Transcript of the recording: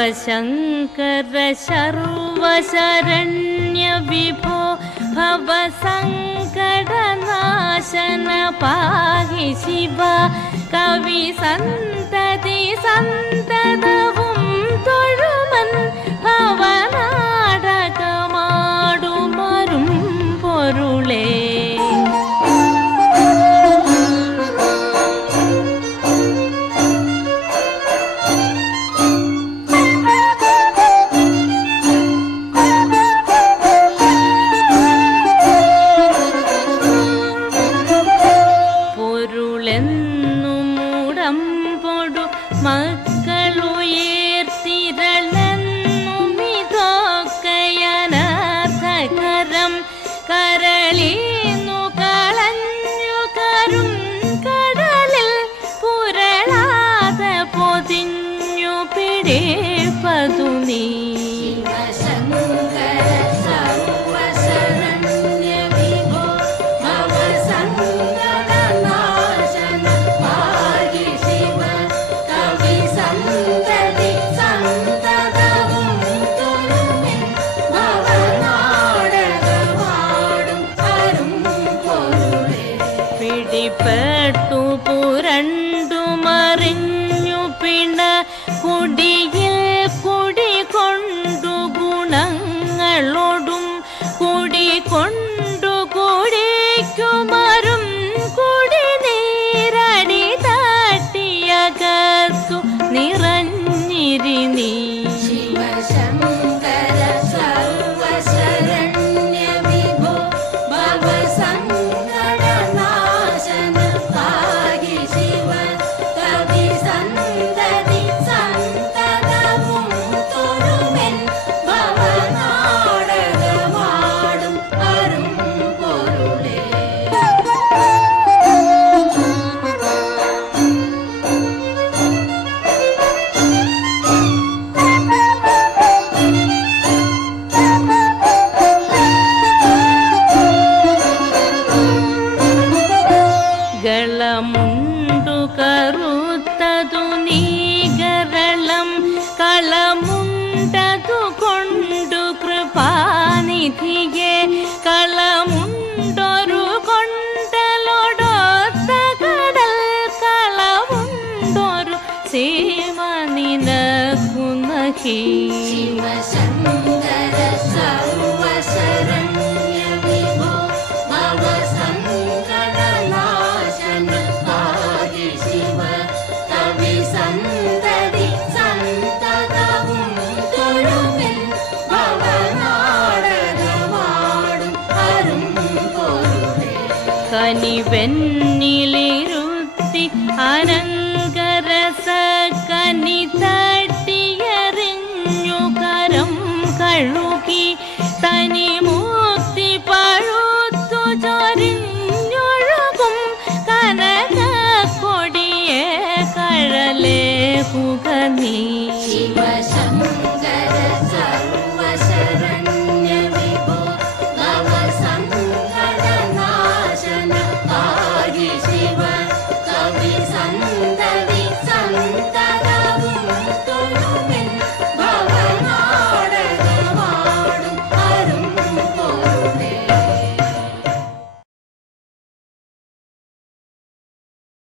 ശിവശങ്കര സർവശരണ്യ വിഭോ ഭവസങ്കടനാശന പാഹി ശിവ കവി സന്തതി സന്തതവും തൊഴുമൻ ഭവനാടകമാടുമരും പൊരുളേ. കരളീന്നു കളഞ്ഞു കരും കടലിൽ പുരളാതെ പൊതിഞ്ഞു പിടിപ്പതു നീ. പെട്ടു പുരണ്ടു മറിഞ്ഞു പിണ കുടിയിൽ കുടികൊണ്ടു ഗുണങ്ങളോടും കുടികൊണ്ടു കുടിക്കുമരും കുടി നീരടി തട്ടിയകത്തു നിറഞ്ഞിരി നീ. കളമുണ്ടു കറുത്തതു നീകരളം കളമുണ്ടതു കൊണ്ടു കൃപാനിധിയെ കളമുണ്ടൊരു കൊണ്ടലോടൊത്ത കടൽ കളമുണ്ടൊരു സീമ നിനക്കു നഹി. ശിവശങ്കര സർവശരണ്യ വിഭോ ഭവസങ്കടനാശന പാഹി ശിവ കവി സന്തതി സന്തതവും തൊഴുമെൻ ഭവനാടകമാടും അരും പൊരുളേ. കനിവെന്നിലിരുത്തി അനങ്കരസ കനി തട്ടിയെറിഞ്ഞു കരം കഴുകി തനി മുക്തി പഴുത്തു ചൊരിഞ്ഞൊഴുകും കനക കൊടിയെ കഴലേ കുക നീ. ശിവശ